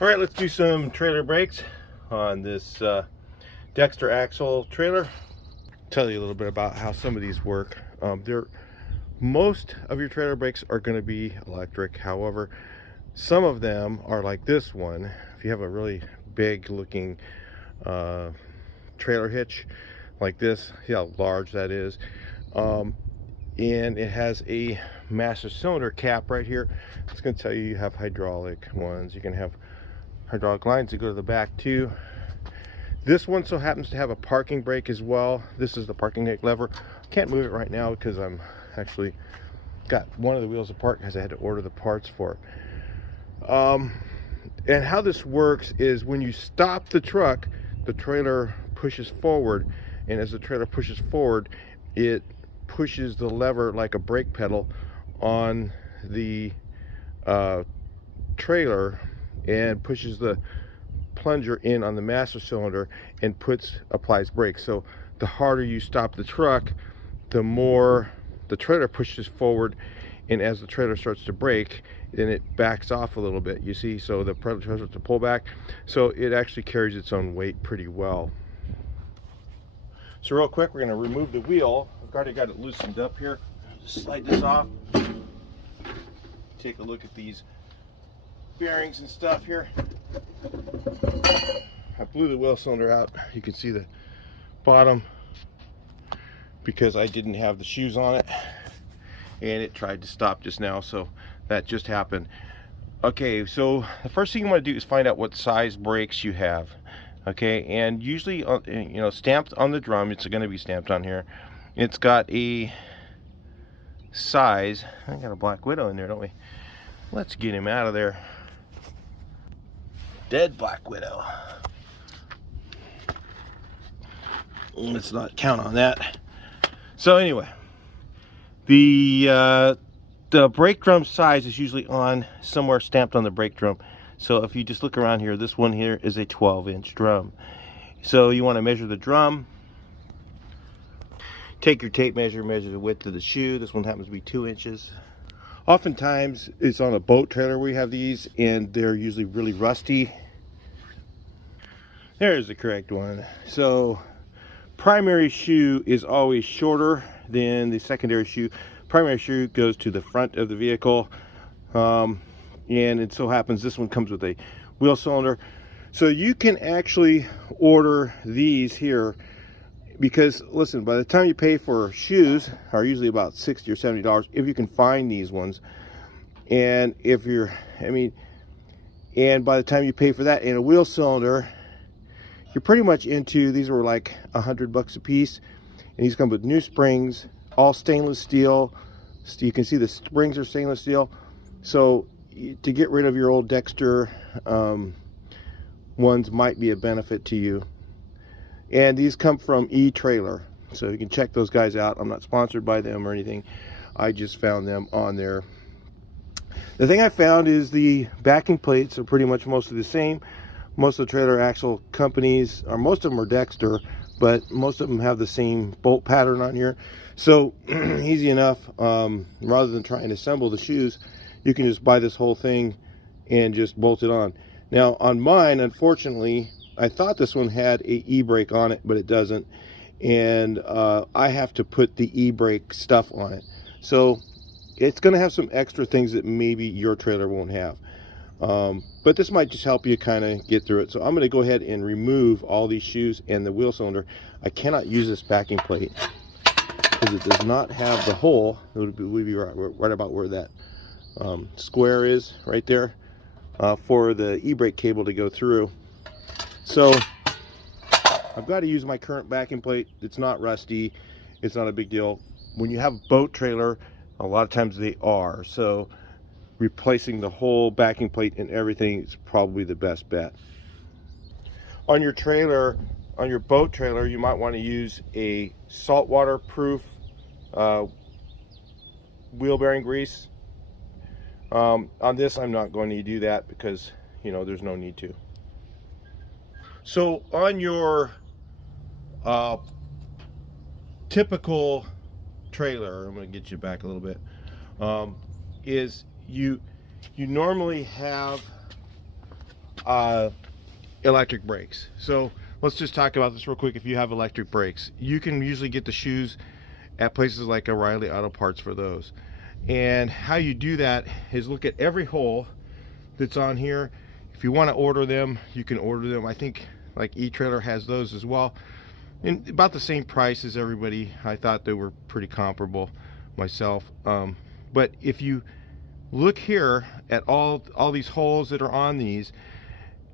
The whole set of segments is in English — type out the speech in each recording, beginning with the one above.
All right, let's do some trailer brakes on this Dexter axle trailer. Tell you a little bit about how some of these work. Most of your trailer brakes are going to be electric. However, some of them are like this one. If you have a really big looking trailer hitch like this, see how large that is, and it has a master cylinder cap right here. It's going to tell you have hydraulic ones. You can have hydraulic lines that go to the back too. This one so happens to have a parking brake as well. This is the parking brake lever. Can't move it right now because I'm actually got one of the wheels apart because I had to order the parts for it. And how this works is when you stop the truck, the trailer pushes forward, and as the trailer pushes forward, it pushes the lever like a brake pedal on the trailer and pushes the plunger in on the master cylinder and applies brakes. So the harder you stop the truck, the more the trailer pushes forward, and as the trailer starts to brake, then it backs off a little bit, you see. So the trailer starts to pull back, so it actually carries its own weight pretty well. So real quick, we're going to remove the wheel. I've already got it loosened up here. Just slide this off. Take a look at these bearings and stuff here. I blew the wheel cylinder out. You can see the bottom because I didn't have the shoes on it, and it tried to stop just now, so that just happened. Okay, so the first thing you want to do is find out what size brakes you have. Okay, and usually, stamped on the drum, it's going to be stamped on here. It's got a size. I got a Black Widow in there, don't we? Let's get him out of there. Dead Black Widow. Let's not count on that. So anyway, the brake drum size is usually on somewhere stamped on the brake drum. So if you just look around here, this one here is a 12-inch drum. So you want to measure the drum. Take your tape measure, measure the width of the shoe. This one happens to be 2 inches. Oftentimes it's on a boat trailer we have these, and they're usually really rusty. There's the correct one. So primary shoe is always shorter than the secondary shoe. Primary shoe goes to the front of the vehicle, and it so happens this one comes with a wheel cylinder. So you can actually order these here, because listen, by the time you pay for shoes are usually about $60 or $70 if you can find these ones, and if you're and by the time you pay for that and a wheel cylinder, you're pretty much into, these were like $100 a piece, and these come with new springs, all stainless steel. You can see the springs are stainless steel. So to get rid of your old Dexter ones might be a benefit to you. And these come from etrailer, so you can check those guys out. I'm not sponsored by them or anything. I just found them on there. The thing I found is the backing plates are pretty much mostly the same. Most of the trailer axle companies, or most of them are Dexter, but most of them have the same bolt pattern on here. So easy enough, rather than trying to assemble the shoes, you can just buy this whole thing and just bolt it on. Now on mine, unfortunately, I thought this one had a e-brake on it, but it doesn't, and I have to put the e-brake stuff on it. So it's going to have some extra things that maybe your trailer won't have. But this might just help you kind of get through it. So I'm going to go ahead and remove all these shoes and the wheel cylinder. I cannot use this backing plate because it does not have the hole. It would be right about where that square is, right there, for the e-brake cable to go through. So I've got to use my current backing plate. It's not rusty. It's not a big deal. When you have a boat trailer, a lot of times they are. So replacing the whole backing plate and everything is probably the best bet. On your trailer, on your boat trailer, you might want to use a saltwater proof wheel bearing grease. On this, I'm not going to do that because, there's no need to. So on your typical trailer, I'm going to get you back a little bit, is you normally have electric brakes. So let's just talk about this real quick. If you have electric brakes, you can usually get the shoes at places like O'Reilly Auto Parts for those. And how you do that is look at every hole that's on here. If you want to order them, you can order them. I think like eTrailer has those as well, and about the same price as everybody. I thought they were pretty comparable myself. But if you look here at all these holes that are on these,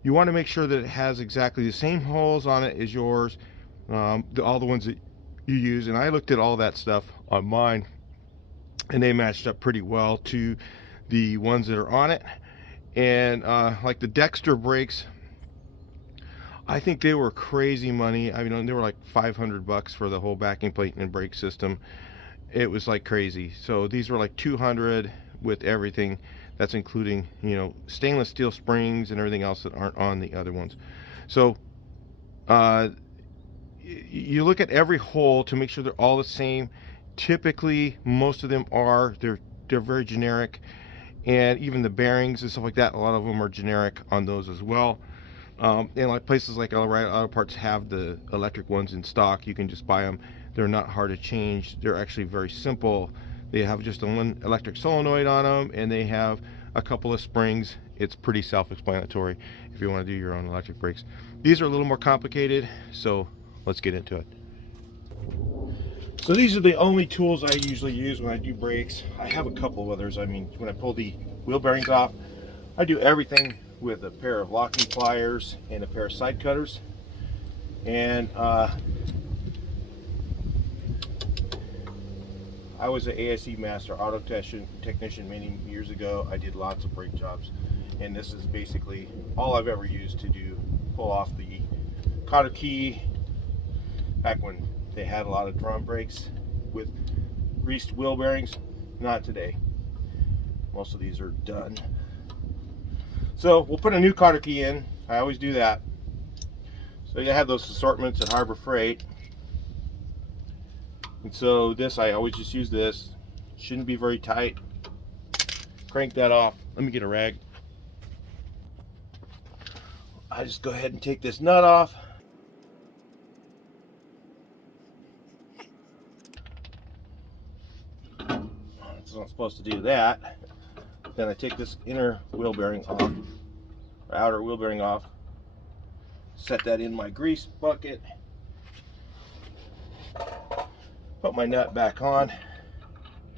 you want to make sure that it has exactly the same holes on it as yours, all the ones that you use. And I looked at all that stuff on mine, and they matched up pretty well to the ones that are on it. And like the Dexter brakes, I think they were crazy money. I mean, they were like $500 for the whole backing plate and brake system. It was like crazy. So these were like $200 with everything. That's including, you know, stainless steel springs and everything else that aren't on the other ones. So you look at every hole to make sure they're all the same. Typically, most of them are. They're very generic, and even the bearings and stuff like that, a lot of them are generic on those as well. And like places like O'Reilly Auto Parts have the electric ones in stock. You can just buy them. They're not hard to change. They're actually very simple. They have just one electric solenoid on them, and they have a couple of springs. It's pretty self-explanatory if you want to do your own electric brakes. These are a little more complicated, so let's get into it. So these are the only tools I usually use when I do brakes. I have a couple of others. I mean, when I pull the wheel bearings off, I do everything with a pair of locking pliers and a pair of side cutters. And I was an ASE master auto technician many years ago. I did lots of brake jobs, and this is basically all I've ever used to pull off the cotter key back when they had a lot of drum brakes with greased wheel bearings. Not today. Most of these are done. So we'll put a new cotter key in. I always do that. So you have those assortments at Harbor Freight. And so this, I always just use this. Shouldn't be very tight. Crank that off. Let me get a rag. I just go ahead and take this nut off. It's not supposed to do that. Then I take this inner wheel bearing off, or outer wheel bearing off. Set that in my grease bucket. Put my nut back on.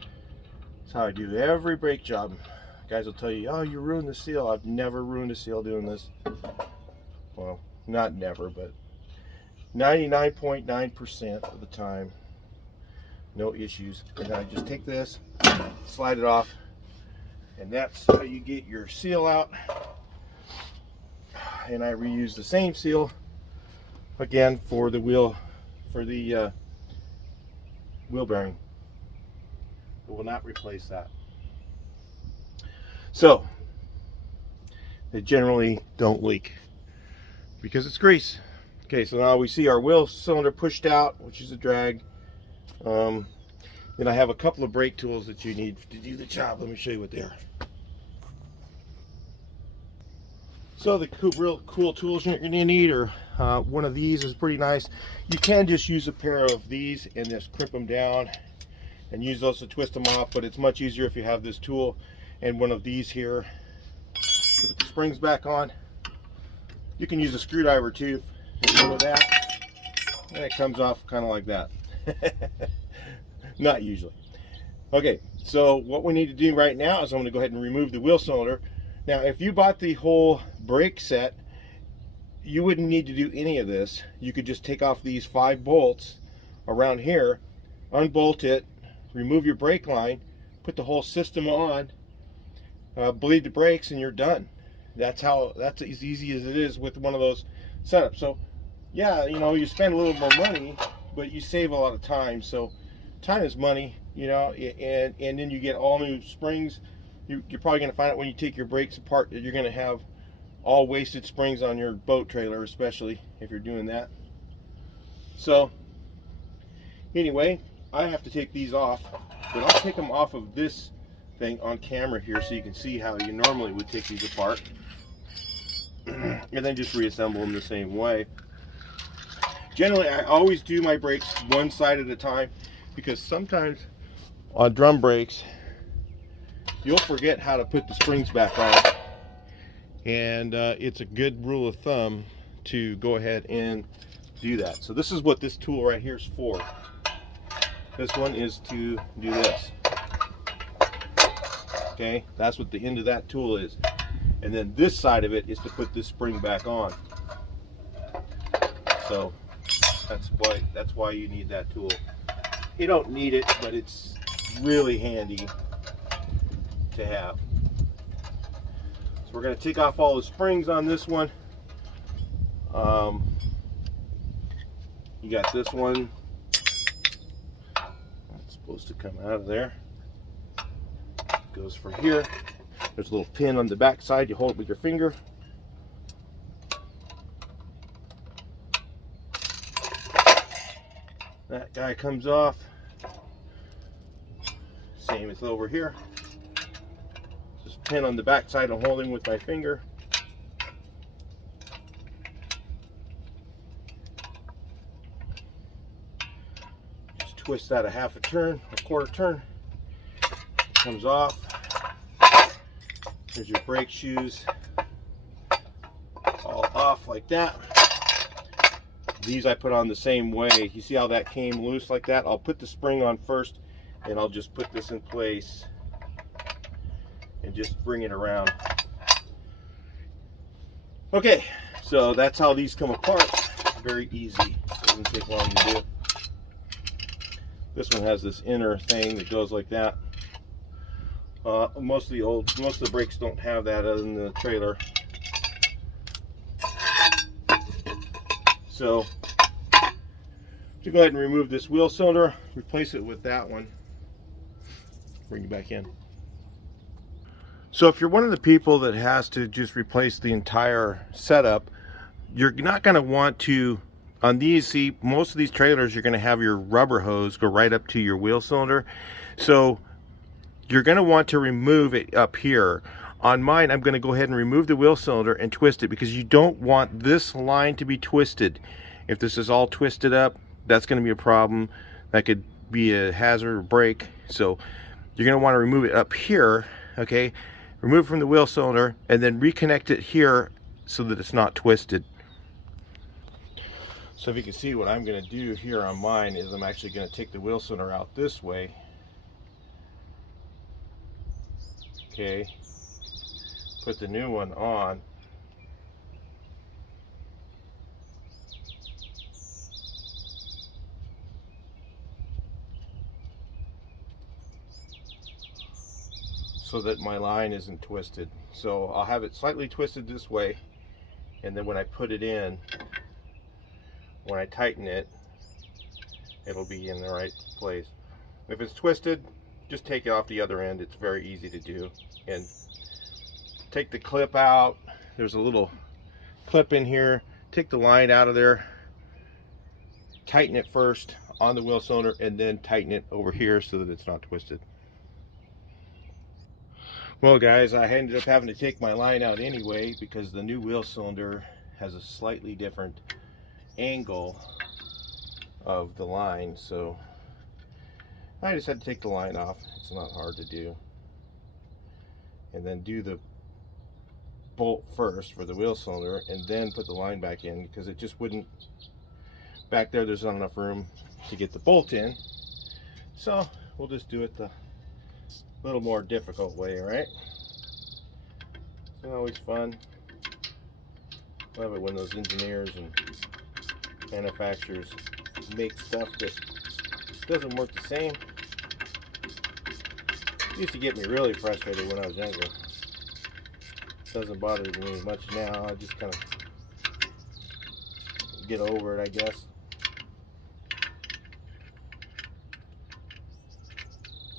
That's how I do every brake job. Guys will tell you, oh, you ruined the seal. I've never ruined a seal doing this. Well, not never, but 99.9% of the time, no issues. And then I just take this, slide it off, and that's how you get your seal out. And I reuse the same seal again for the wheel bearing. It will not replace that. So they generally don't leak because it's grease. Okay, so now we see our wheel cylinder pushed out, which is a drag. Then I have a couple of brake tools that you need to do the job. Let me show you what they are. So the real cool tools you're going to need are one of these is pretty nice. You can just use a pair of these and just crimp them down and use those to twist them off, but it's much easier if you have this tool and one of these here. Put the springs back on. You can use a screwdriver too, with that, and it comes off kind of like that. Not usually. Okay, so what we need to do right now is I'm going to go ahead and remove the wheel cylinder. Now, if you bought the whole brake set, you wouldn't need to do any of this. You could just take off these 5 bolts around here, unbolt it, remove your brake line, put the whole system on, bleed the brakes, and you're done. That's as easy as it is with one of those setups. So yeah, you know, you spend a little more money, but you save a lot of time. So time is money, you know, and then you get all new springs. You're probably going to find out when you take your brakes apart that you're going to have all wasted springs on your boat trailer, especially if you're doing that. So anyway, I have to take these off, but I'll take them off of this thing on camera here so you can see how you normally would take these apart. and then just reassemble them the same way. Generally, I always do my brakes one side at a time, because sometimes on drum brakes, you'll forget how to put the springs back on. And it's a good rule of thumb to go ahead and do that. So this is what this tool right here is for. This one is to do this. Okay, that's what the end of that tool is. And then this side of it is to put this spring back on. So that's why you need that tool. You don't need it, but it's really handy to have. So we're going to take off all the springs on this one. You got this one. It's supposed to come out of there. Goes for here. There's a little pin on the back side. You hold it with your finger. That guy comes off. Same as over here. Just pin on the back side. I'm holding with my finger. Just twist that a half a turn, a quarter turn. Comes off. There's your brake shoes. All off like that. These I put on the same way. You see how that came loose like that? I'll put the spring on first, and I'll just put this in place and just bring it around. Okay, so that's how these come apart. Very easy. Doesn't take long to do. This one has this inner thing that goes like that. Most of the brakes don't have that other than the trailer. So to go ahead and remove this wheel cylinder, replace it with that one. Bring it back in. So if you're one of the people that has to just replace the entire setup, you're not going to want to, on these, see, most of these trailers, you're going to have your rubber hose go right up to your wheel cylinder. So you're going to want to remove it up here. On mine, I'm going to go ahead and remove the wheel cylinder and twist it, because you don't want this line to be twisted. If this is all twisted up, that's going to be a problem. That could be a hazard or break. So you're going to want to remove it up here, okay? Remove it from the wheel cylinder and then reconnect it here so that it's not twisted. So if you can see, what I'm going to do here on mine is I'm actually going to take the wheel cylinder out this way. Okay, put the new one on. So that my line isn't twisted. So I'll have it slightly twisted this way, and then when I put it in, when I tighten it, it'll be in the right place. If it's twisted, just take it off the other end. It's very easy to do. And take the clip out. There's a little clip in here. Take the line out of there. Tighten it first on the wheel cylinder, and then tighten it over here so that it's not twisted. Well guys, I ended up having to take my line out anyway, because the new wheel cylinder has a slightly different angle of the line, so I just had to take the line off. It's not hard to do. And then do the bolt first for the wheel cylinder, and then put the line back in, because it just wouldn't, back there there's not enough room to get the bolt in. So we'll just do it the little more difficult way, right? It's always fun. Love it when those engineers and manufacturers make stuff that doesn't work the same. It used to get me really frustrated when I was younger. It doesn't bother me much now. I just kind of get over it, I guess.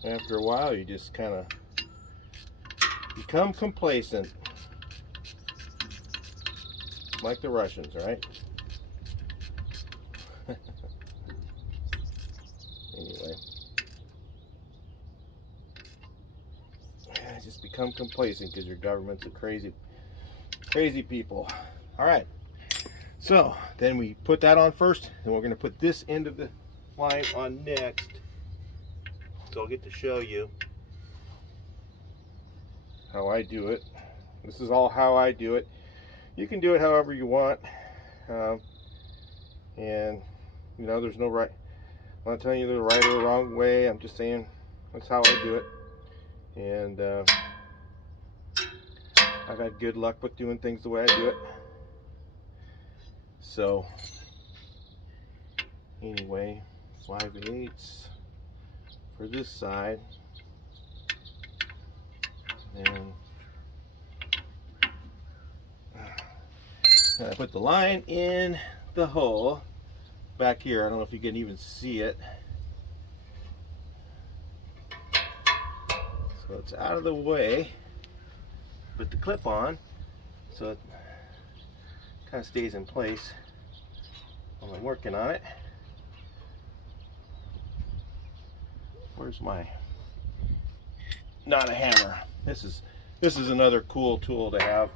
After a while, you just kind of become complacent, like the Russians, right? Anyway, just become complacent because your government's a crazy Crazy people. All right. So then we put that on first, and we're going to put this end of the line on next. So I'll get to show you how I do it. This is all how I do it. You can do it however you want. And you know, there's no right, I'm not telling you the right or wrong way. I'm just saying that's how I do it. And I've had good luck with doing things the way I do it. So anyway, 5/8 for this side, and I put the line in the hole back here. I don't know if you can even see it. So it's out of the way. Put the clip on so it kind of stays in place while I'm working on it. Where's my, not a hammer. This is another cool tool to have.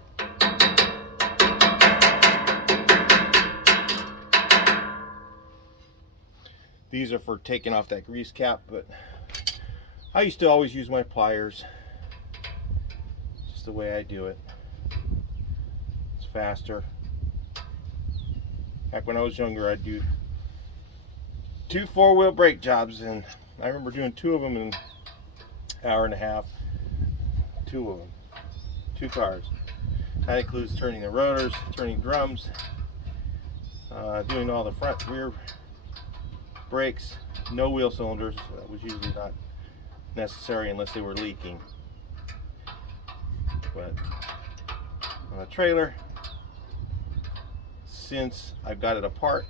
These are for taking off that grease cap, but I used to always use my pliers. Just the way I do it. It's faster. Back when I was younger, I'd do 2 4-wheel brake jobs, and I remember doing 2 of them in an hour and a half. 2 of them. 2 cars. That includes turning the rotors, turning drums, doing all the front, rear brakes, no wheel cylinders. That was usually not necessary unless they were leaking. But on a trailer, since I've got it apart,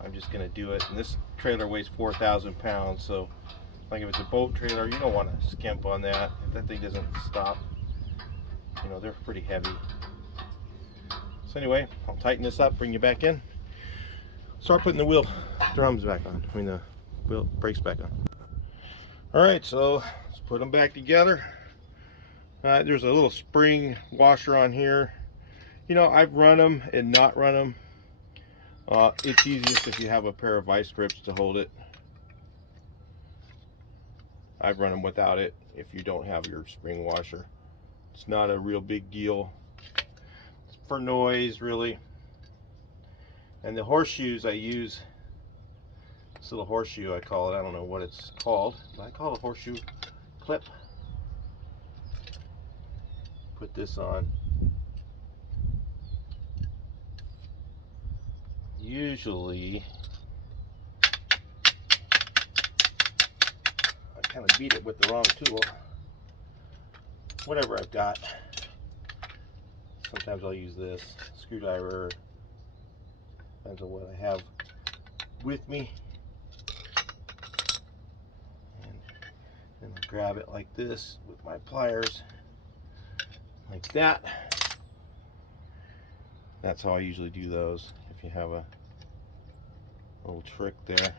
I'm just going to do it. And this trailer weighs 4,000 pounds, so like if it's a boat trailer, you don't want to skimp on that. If that thing doesn't stop, you know, they're pretty heavy. So anyway, I'll tighten this up, bring you back in. Start putting the wheel drums back on. I mean the wheel brakes back on. Alright, so let's put them back together. There's a little spring washer on here. You know, I've run them and not run them. It's easiest if you have a pair of vice grips to hold it. I've run them without it if you don't have your spring washer. It's not a real big deal. It's for noise, really. And the horseshoes I use, this little horseshoe I call it, I don't know what it's called, but I call it a horseshoe clip. Put this on. Usually, I kind of beat it with the wrong tool. Whatever I've got. Sometimes I'll use this screwdriver. Depends on what I have with me. And I'll grab it like this with my pliers, like that. That's how I usually do those. If you have a little trick there.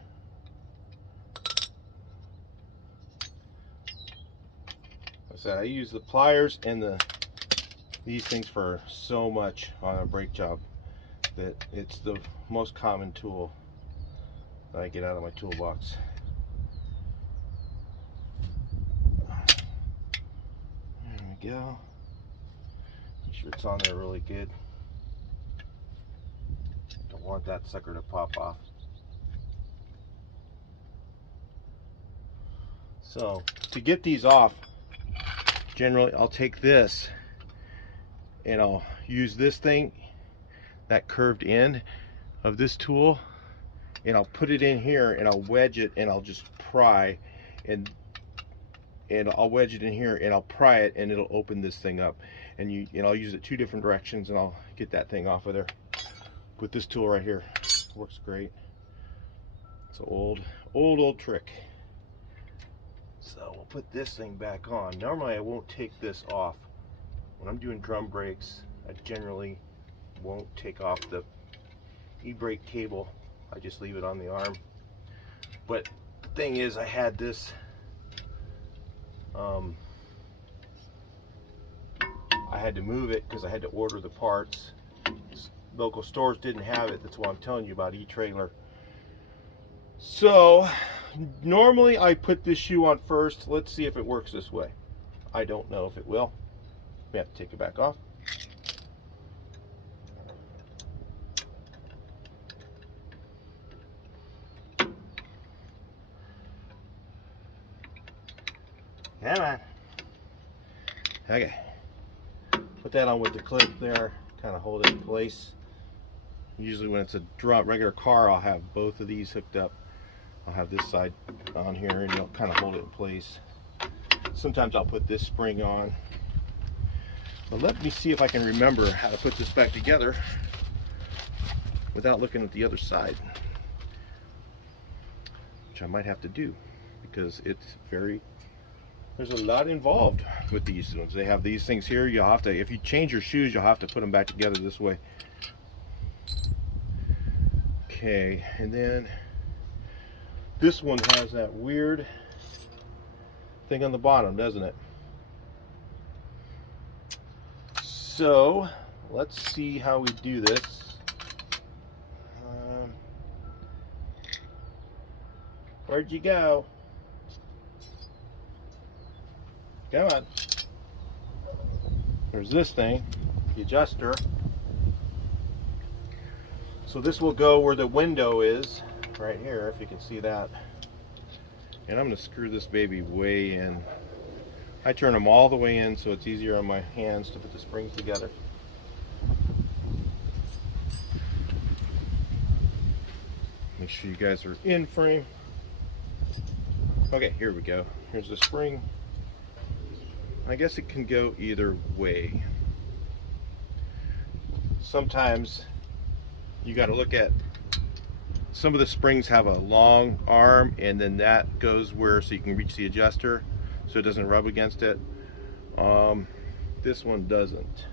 Like I said, I use the pliers and these things for so much on a brake job that it's the most common tool that I get out of my toolbox. There we go. Make sure it's on there really good. Don't want that sucker to pop off. So to get these off, generally I'll take this and I'll use this thing, that curved end of this tool, and I'll put it in here and I'll wedge it and I'll just pry, and I'll wedge it in here and I'll pry it and it'll open this thing up, and I'll use it 2 different directions and I'll get that thing off of there with this tool right here. Works great. It's an old trick. So we'll put this thing back on. Normally I won't take this off. When I'm doing drum brakes, I generally won't take off the e-brake cable. I just leave it on the arm. But the thing is, I had this I had to move it because I had to order the parts. Local stores didn't have it. That's why I'm telling you about eTrailer. So normally I put this shoe on first. Let's see if it works this way. I don't know if it will. We have to take it back off. Come on. Okay. Put that on with the clip there. Kind of hold it in place. Usually when it's a regular car, I'll have both of these hooked up. I'll have this side on here and it'll kind of hold it in place. Sometimes I'll put this spring on. But let me see if I can remember how to put this back together without looking at the other side. Which I might have to do because it's there's a lot involved with these ones. They have these things here. You'll have to, if you change your shoes, you'll have to put them back together this way. Okay, and then this one has that weird thing on the bottom, doesn't it? So let's see how we do this. Where'd you go? Come on. There's this thing, the adjuster. So this will go where the window is, right here, if you can see that. And I'm going to screw this baby way in. I turn them all the way in so it's easier on my hands to put the springs together. Make sure you guys are in frame. Okay, here we go. Here's the spring. I guess it can go either way. Sometimes you got to look at, some of the springs have a long arm and then that goes where, so you can reach the adjuster so it doesn't rub against it. This one doesn't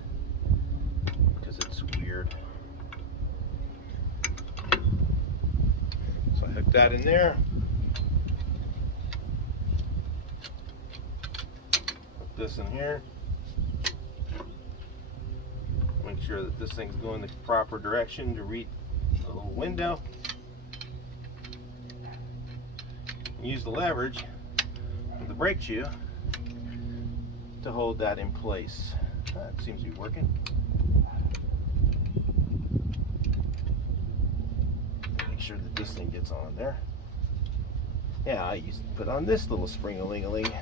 because it's weird. So I hook that in there. This in here. Make sure that this thing's going the proper direction to reach the little window. Use the leverage of the brake shoe to hold that in place. That seems to be working. Make sure that this thing gets on there. Yeah, I used to put on this little spring-a-ling-a-ling,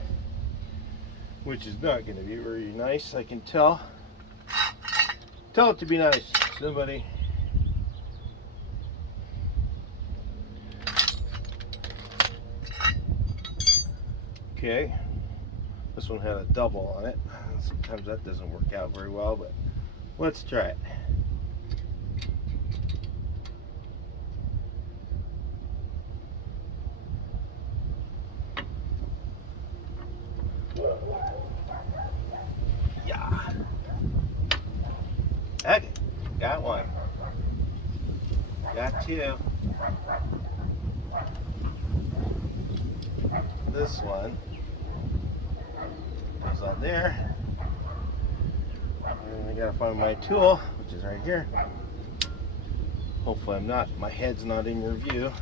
which is not going to be very nice, I can tell. Tell it to be nice, somebody. Okay, this one had a double on it. Sometimes that doesn't work out very well, but let's try it. Yeah. Okay, got one. Got two. This one goes on there. And I gotta find my tool, which is right here. Hopefully my head's not in your view.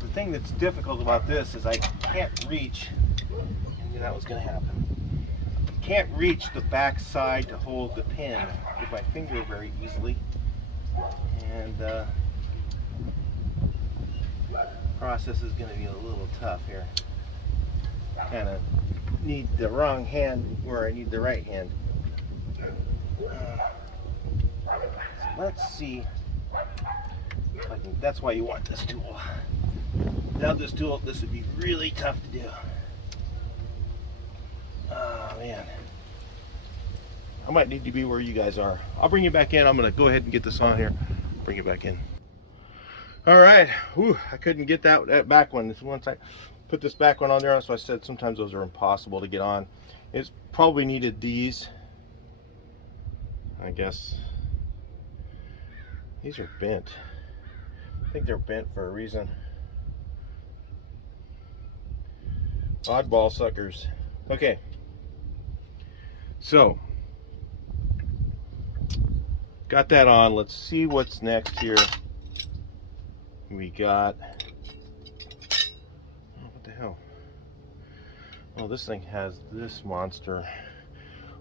The thing that's difficult about this is I can't reach, I knew that was gonna happen. Can't reach the back side to hold the pin with my finger very easily, and process is going to be a little tough here. Kind of need the wrong hand where I need the right hand. So let's see if I can, that's why you want this tool. Without this tool, this would be really tough to do. Oh man, I might need to be where you guys are. I'll bring you back in. I'm gonna go ahead and get this on here, bring you back in. All right. Whew, I couldn't get that back one. This once I put this back one on there, so I said sometimes those are impossible to get on. It's probably needed these, I guess. These are bent. I think they're bent for a reason. Oddball suckers. Okay. So got that on. Let's see what's next here. We got, what the hell? Oh, this thing has this monster.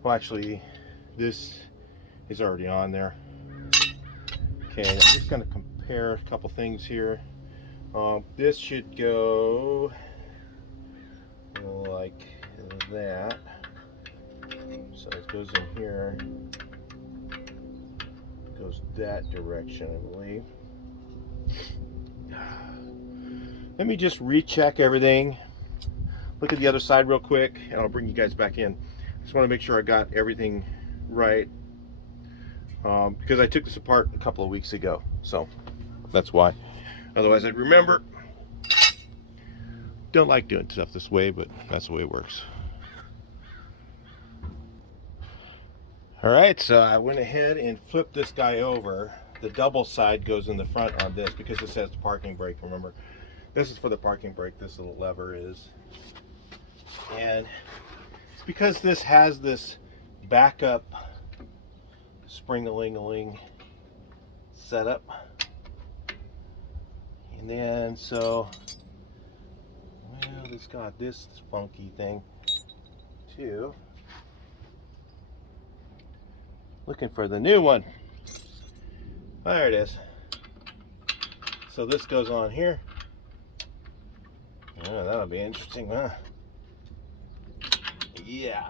Well, actually, this is already on there. Okay, I'm just going to compare a couple things here. This should go like that. So it goes in here. It goes that direction, I believe. Let me just recheck everything. Look at the other side real quick, and I'll bring you guys back in. Just want to make sure I got everything right, because I took this apart a couple of weeks ago, so that's why. Otherwise I'd remember. Don't like doing stuff this way, but that's the way it works. Alright, so I went ahead and flipped this guy over. The double side goes in the front on this because this has the parking brake, remember. This is for the parking brake, this little lever is. And it's because this has this backup spring-a-ling-a-ling setup. And then so, well, it's got this funky thing too. Looking for the new one. There it is. So this goes on here. Oh, that'll be interesting, huh? Yeah.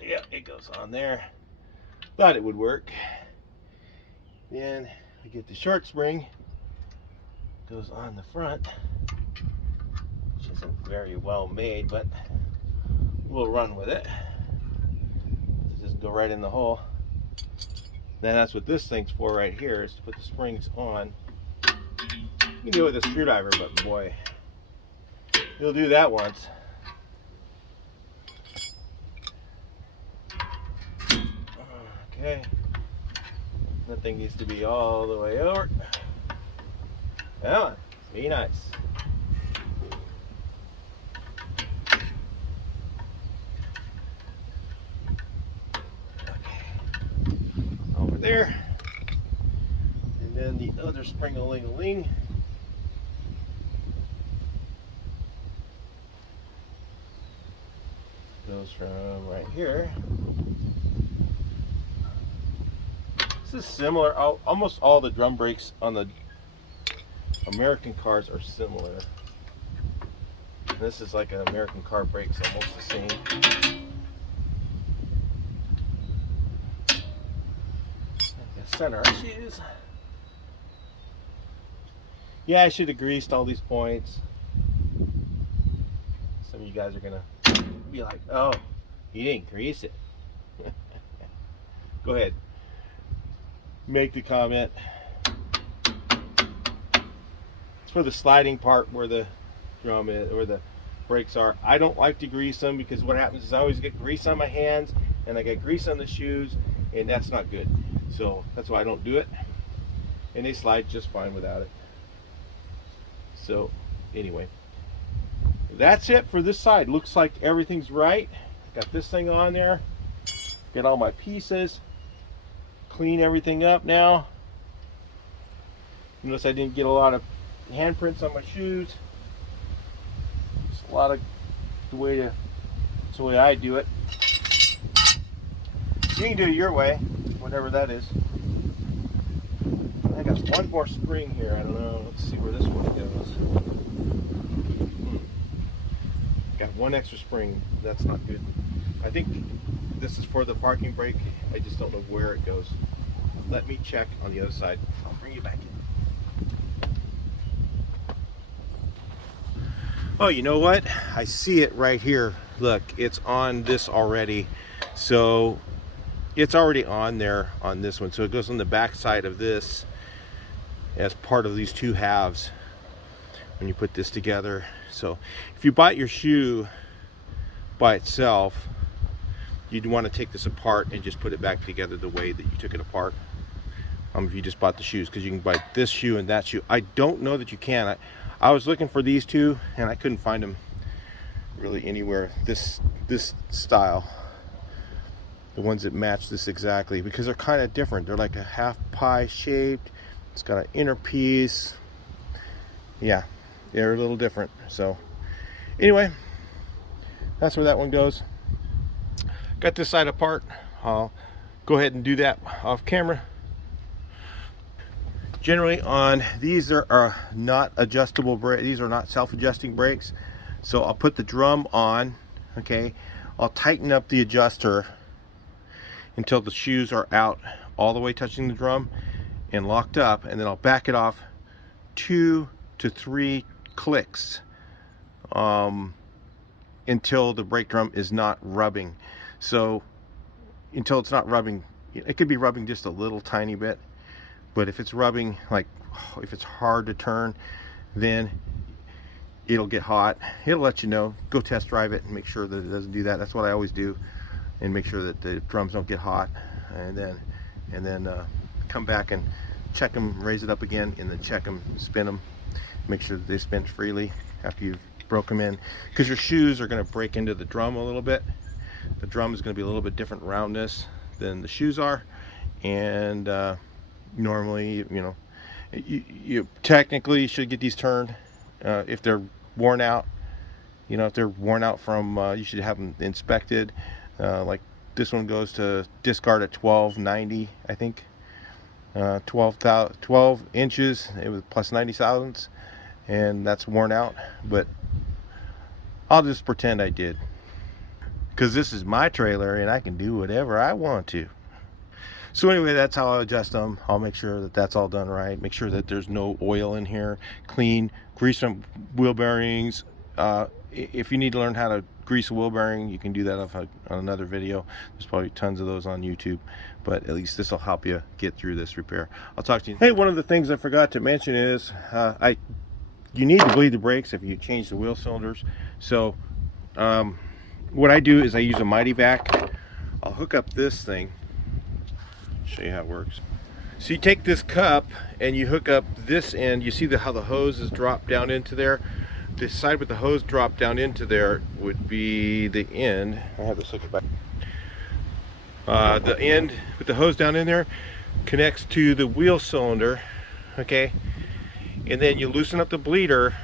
Yeah, it goes on there. Thought it would work. Then we get the short spring. Goes on the front, which isn't very well made, but we'll run with it. Just go right in the hole. Then that's what this thing's for right here, is to put the springs on. You can do it with a screwdriver, but boy, you'll do that once. Okay, that thing needs to be all the way over. Come on, be nice. Okay, over there. And then the other spring-a-ling-a-ling. Goes from right here. This is similar. Almost all the drum brakes on the American cars are similar. This is like an American car brakes, almost the same. Center our shoes. Yeah, I should have greased all these points. Some of you guys are gonna be like, oh, you didn't grease it. Go ahead, make the comment. It's for the sliding part where the drum is, where the brakes are. I don't like to grease them because what happens is I always get grease on my hands and I get grease on the shoes, and that's not good. So that's why I don't do it, and they slide just fine without it. So anyway, that's it for this side. Looks like everything's right. Got this thing on there, get all my pieces, clean everything up now. Notice I didn't get a lot of handprints on my shoes. It's a lot of the way to, it's the way I do it. You can do it your way, whatever that is. I got one more spring here. I don't know. Let's see where this one goes. Got one extra spring. That's not good. I think this is for the parking brake. I just don't know where it goes. Let me check on the other side. I'll bring you back in. Oh, you know what? I see it right here. Look, it's on this already. So it's already on there on this one. So it goes on the back side of this as part of these two halves when you put this together. So if you bought your shoe by itself, you'd want to take this apart and just put it back together the way that you took it apart. If you just bought the shoes, because you can buy this shoe and that shoe. I don't know that you can. I was looking for these two and I couldn't find them really anywhere this style. the ones that match this exactly, because they're kind of different. They're like a half pie shaped. It's got an inner piece. Yeah, they're a little different. So anyway, that's where that one goes. Got this side apart. I'll go ahead and do that off camera. Generally on these, there are not adjustable brakes. These are not self-adjusting brakes. So I'll put the drum on, okay? I'll tighten up the adjuster until the shoes are out all the way touching the drum and locked up, and then I'll back it off 2 to 3 clicks until the brake drum is not rubbing. So until it's not rubbing, it could be rubbing just a little tiny bit, but if it's rubbing, like if it's hard to turn, then it'll get hot. It'll let you know. Go test drive it and make sure that it doesn't do that. That's what I always do, and make sure that the drums don't get hot, and then come back and check them, raise it up again, and then check them, spin them, make sure that they spin freely after you've broke them in, because your shoes are going to break into the drum a little bit. The drum is going to be a little bit different roundness than the shoes are, and normally, you know, you technically should get these turned if they're worn out. You know, if they're worn out from, you should have them inspected. Like this one goes to discard at 1290, I think. 12 inches, it was plus 90 thousandths, and that's worn out. But I'll just pretend I did, because this is my trailer and I can do whatever I want to. So anyway, that's how I adjust them. I'll make sure that that's all done right. Make sure that there's no oil in here. Clean, grease some wheel bearings. If you need to learn how to grease a wheel bearing, you can do that on another video. There's probably tons of those on YouTube, but at least this will help you get through this repair. I'll talk to you. Hey, one of the things I forgot to mention is you need to bleed the brakes if you change the wheel cylinders. So what I do is I use a Mighty Vac. I'll hook up this thing, show you how it works. So you take this cup and you hook up this end. You see how the hose is dropped down into there. The side with the hose dropped down into there would be the end. I have this hooked back. The end with the hose down in there connects to the wheel cylinder, okay? And then you loosen up the bleeder,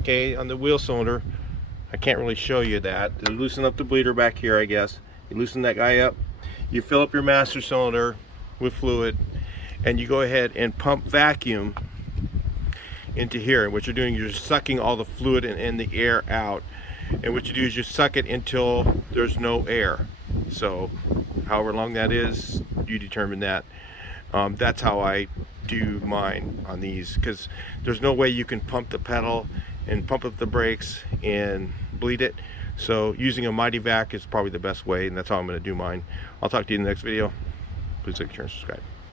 okay, on the wheel cylinder. I can't really show you that. You loosen up the bleeder back here, I guess. You loosen that guy up. You fill up your master cylinder with fluid, and you go ahead and pump vacuum into here. And what you're doing, you're sucking all the fluid and the air out. And what you do is you suck it until there's no air. So however long that is, you determine that. That's how I do mine on these, because there's no way you can pump the pedal and pump up the brakes and bleed it. So using a Mighty Vac is probably the best way, and that's how I'm going to do mine. I'll talk to you in the next video. Please like, share, and subscribe.